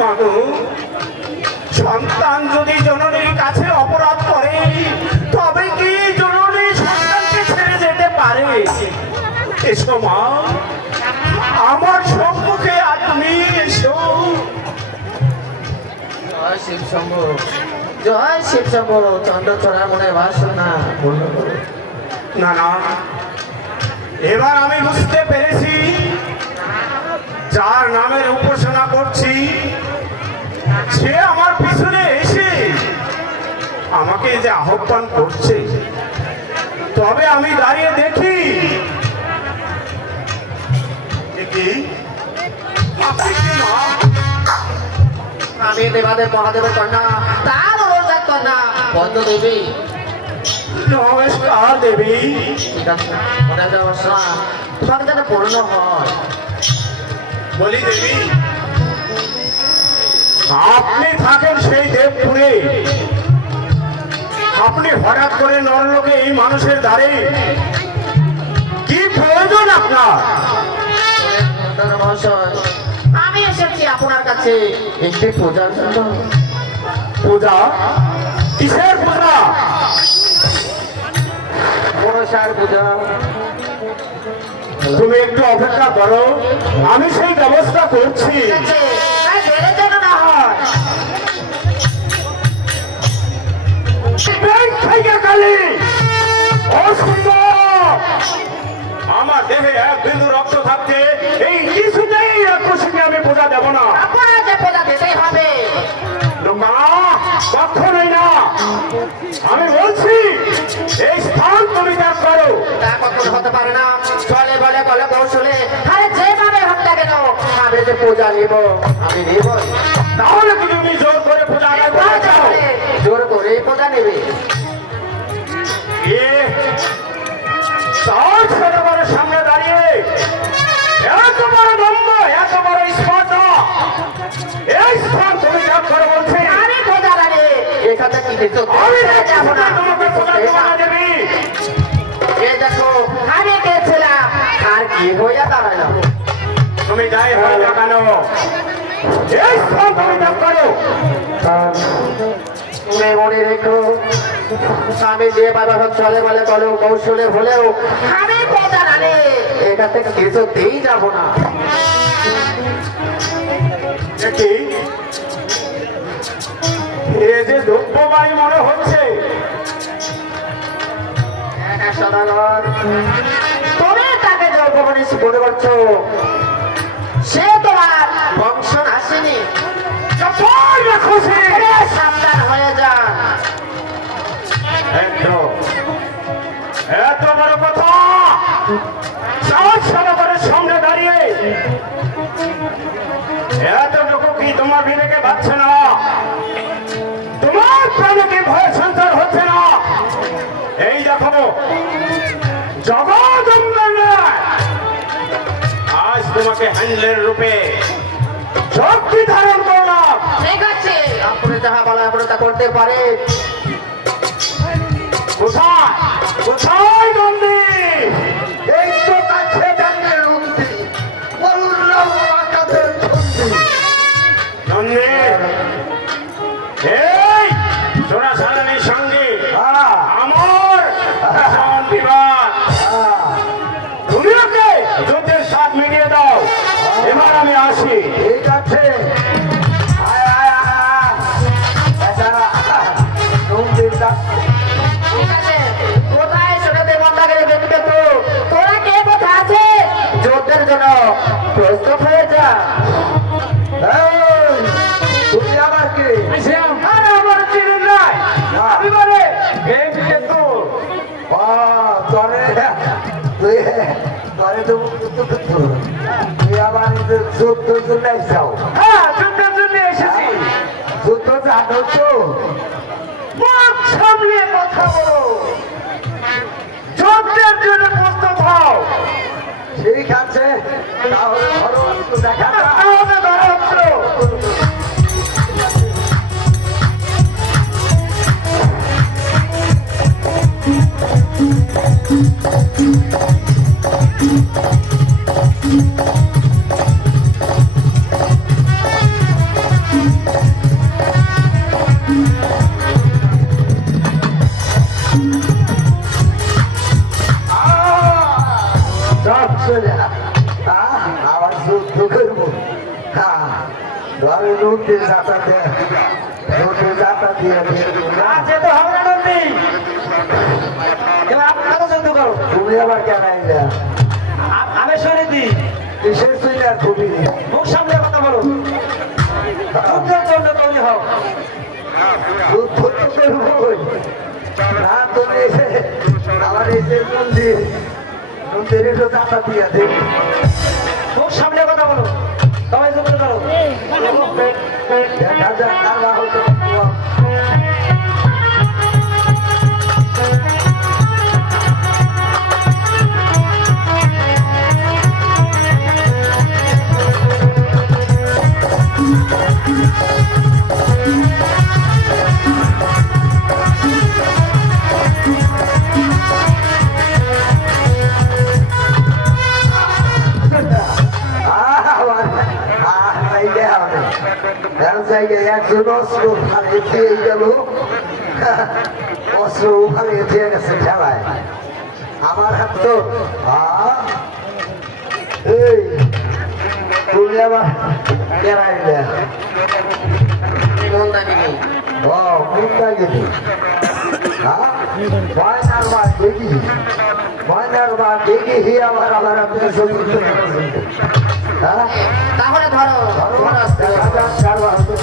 মাগো, সন্তান যদি জননীর কাছে অপরাধ করে তবে কি জননী সন্তানকে ছেড়ে যেতে পারে? এসো মা, আমার সম্মুখে তুমি এসো। জয় শিব শম্ভু, জয় শিব শম্ভু। চন্দ্রচূড়ার মনে বাসনা পূর্ণ করো। না না, এবার আমি বুঝতে পেরেছি যার নামের উপাসনা করছি সে আমার পিছনে এসে আমাকে যে আহ্বান করছে। তবে আমি দাঁড়িয়ে দেখি আপনি কি মা? আমি দেবাদেব মহাদেবের কন্যা, তার অনুরাগ কন্যা পদ্মদেবী। নমস্কার দেবী। ঠিক আছে, মনে বাসনা তোমাকে যেন পূর্ণ হয়। বলি দেবী, আপনি থাকেন সেই দেবপুরে, আপনি হঠাৎ করে নরলোকে এই মানুষের দ্বারে কি প্রয়োজন আপনার? মহাশয়, আমি এসেছি আপনার কাছে একটি পূজার জন্য। পূজা? কিসের পূজা? মনসার পূজা। তুমি একটু অপেক্ষা করো, আমি সেই ব্যবস্থা করছি। দেরি যেন না হয়। আমার দেহে এক বিন্দু রক্ত থাকতে এই কিছুতেই রাক্ষসীকে আমি পূজা দেব না। আপনার যে পূজা দিতেই হবে। না, কখনোই না। আমি বলছি এই স্থান তুমি ত্যাগ করো। তা কখনো হতে পারে না। চলে বলে কলে কৌশলে, আরে যেভাবে হোক না কেন আমি যে পূজা নিব, আমি নিব। তাহলে কি তুমি জোর করে পূজা আদায় করতে চাও? জোর করে পূজা নেবে। সরোবরের সামনে দাঁড়িয়ে এত বড় দম্ভ, এত বড় স্পর্ধা, এই স্থান তুমি ত্যাগ করো বলছি। আমি পূজা লাগে এখানে কি কিছু আমি যাবো না, তোমাকে পূজা দেবী। এ দেখো আমি গেছিলাম আর কি হইয়া দাঁড়ালাম। তুমি যাই হয় না কেন এই স্থান তুমি ত্যাগ করো। তুমি মনে রেখো, আমি যে বাবা চলে বলে কলে কৌশলে হলেও আমি পূজা জানি এখান থেকে কিছুতেই যাবো না। দেখি এ যে দ্রব্যবাই মনে হচ্ছে। সদাগর, তুমি তাকে দ্রব্যবাণী মনে করছো, সে তোমার বংশ আসেনি। সাবধান হয়ে যান। এত বড় কথা সরোবরের সামনে দাঁড়িয়ে এতটুকু কি তোমার বিবেকে পাচ্ছে না? তোমার প্রাণে কি ভয় সঞ্চার হচ্ছে না? এই দেখো জগদম্বের ন্যায় আজ তোমাকে হ্যান্ডলের রূপে শক্তি ধারণ করলাম। ঠিক আছে, আপনি যাহা বলা আপনি তা করতে পারে। কোথায় কোথায় নন্দী? এই তো কাছে জানলে নন্দী, বলরাম আকাশের ছন্দী। নন্দী, এই চোরাচালানির সঙ্গে আমার ভীষণ বিবাদ। তুমি ওকে যুদ্ধের স্বাদ মিটিয়ে দাও, এবার আমি আসি। ঠিক আছে, আয় আয় আয়, নন্দীর ডাক। ঠিক আছে, কোথায় শোনাতে মন লাগে দেখবে তো। তোরা কে কোথা আছে যুদ্ধের জন্য প্রস্তুত হয়ে যা। এই, তুমি আবার কে? আরে আমার চিনি নাই, আমি মানে এই কিন্তু তরে তুই তরে তো তুই আবার যুদ্ধের জন্য যাও। হ্যাঁ যুদ্ধের জন্য এসেছি। যুদ্ধ জানো তো? মুখ সামলিয়ে কথা বলো, যুদ্ধের জন্য প্রস্তুত হও। ঠিক আছে, তাহলে ধরো দেখা যাক। তাহলে ধরো অস্ত্র। হ্যাঁ ঘরে রুটি যাতা দিয়ে রুটি যাতা দিয়ে যেতে হবে না নন্দী, এবার আপনাকে যুদ্ধ করো। তুমি আবার কেন আইলা আমি শুনে দিই, কিসের চলে আর খুবই মুখ সামনে কথা বলো। যুদ্ধের জন্য তৈরি হও। না তুমি এসে আমার এসে মন্দির মন্দিরে একটু যাতা দিয়ে দেখ মুখ সামনে কথা বলো, সবাই যুদ্ধ করো। দেখা যাক কারবার হতো জায়গায় একজন অস্ত্র ওখানে খেয়ে গেল অস্ত্র ওখানে খেয়ে গেছে খেলায় আমার হাত তো এই তুমি আবার কেরাইলে ও মুন্দাগিনি ময়নার বা দেখি ময়নার বা দেখি হি আবার আমার আপনি সত্যি হ্যাঁ তাহলে ধরো দেখা যাক কারবার হতো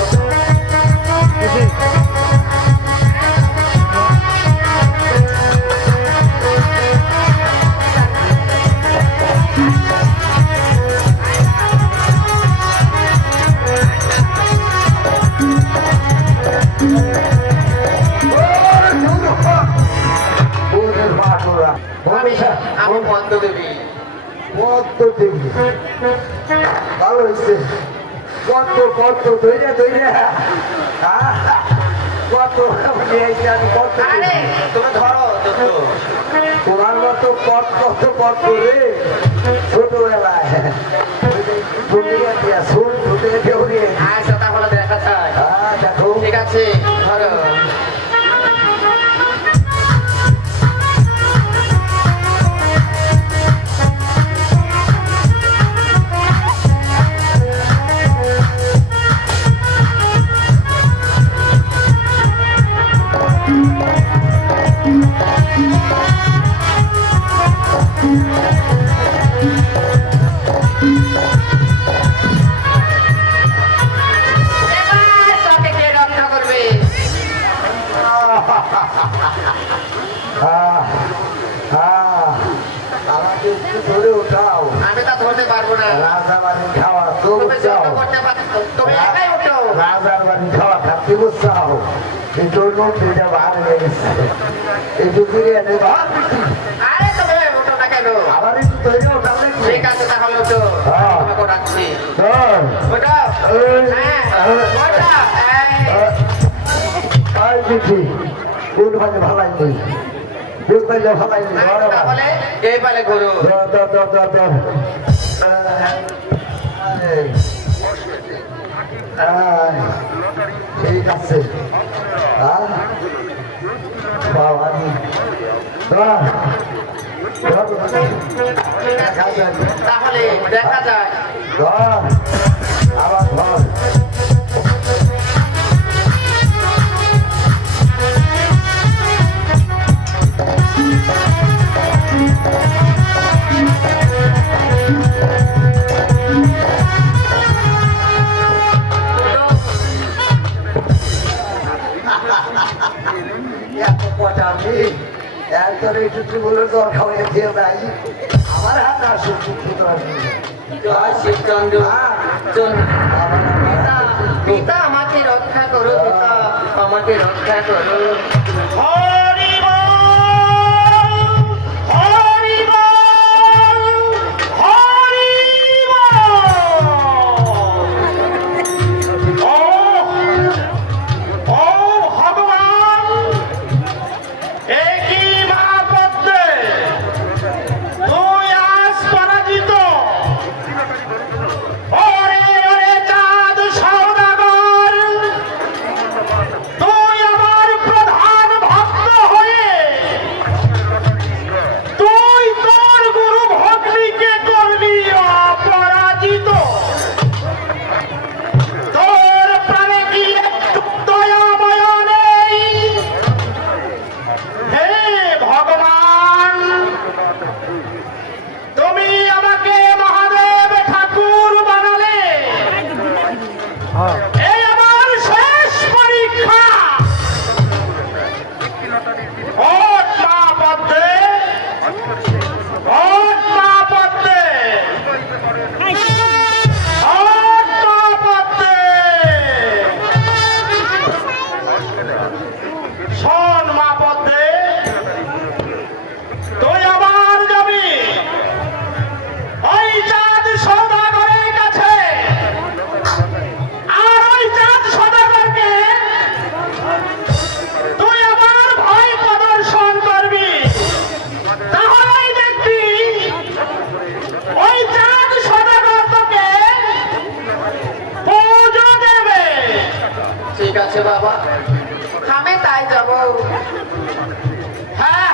আমি বন্ধ দেবী ভালো হয়েছে কত কত ধৈর্য ধৈর্য কত কত আরে তুমি ধরো তোমার মতো কত কত কত রে ছোটবেলায় দিয়া শুন ফুটে কেউ রে আচ্ছা তাহলে দেখা যায় দেখো ঠিক আছে ধরো আমাকে একটু ধরে উঠাও আমি তা ধরতে পারবো না রাজা বাড়ি খাওয়া তো তুমি চাও যত করতে পারো তুমি একাই উঠো রাজার বাড়ি খাওয়া খাতে চাও এই জন্য দুইটা বার হয়ে গেছে একটু ফিরিয়ে নেবা আরে তুমি উঠো না কেন আবার একটু ধরে উঠাও ঠিক আছে তাহলে উঠো হ্যাঁ। তোমাকে ডাকছি ধর উঠো হ্যাঁ ওঠো তাই দিদি দুধ ভাজে ভালাই নেই দুধ ভাজে ভালাই নেই তাহলে এই পালে ঘুরো ঠিক আছে বাবানি তাহলে দেখা যায় আবার ধর একজনের একটু ত্রিপুরের দরকার হয়ে খেয়ে দেয় আমার হাত আসে জয় শিবচন্দ্র পিতা আমাকে রক্ষা করো পিতা আমাকে রক্ষা করো হরি বল, হরি বল, হরি বল। ও ভগবান, একই মহাপদ্মে তুই আজ পরাজিত। ওরে ওরে চাঁদ সওদাগর, তুই আমার প্রধান ভক্ত আছে বাবা, আমি তাই যাব। হ্যাঁ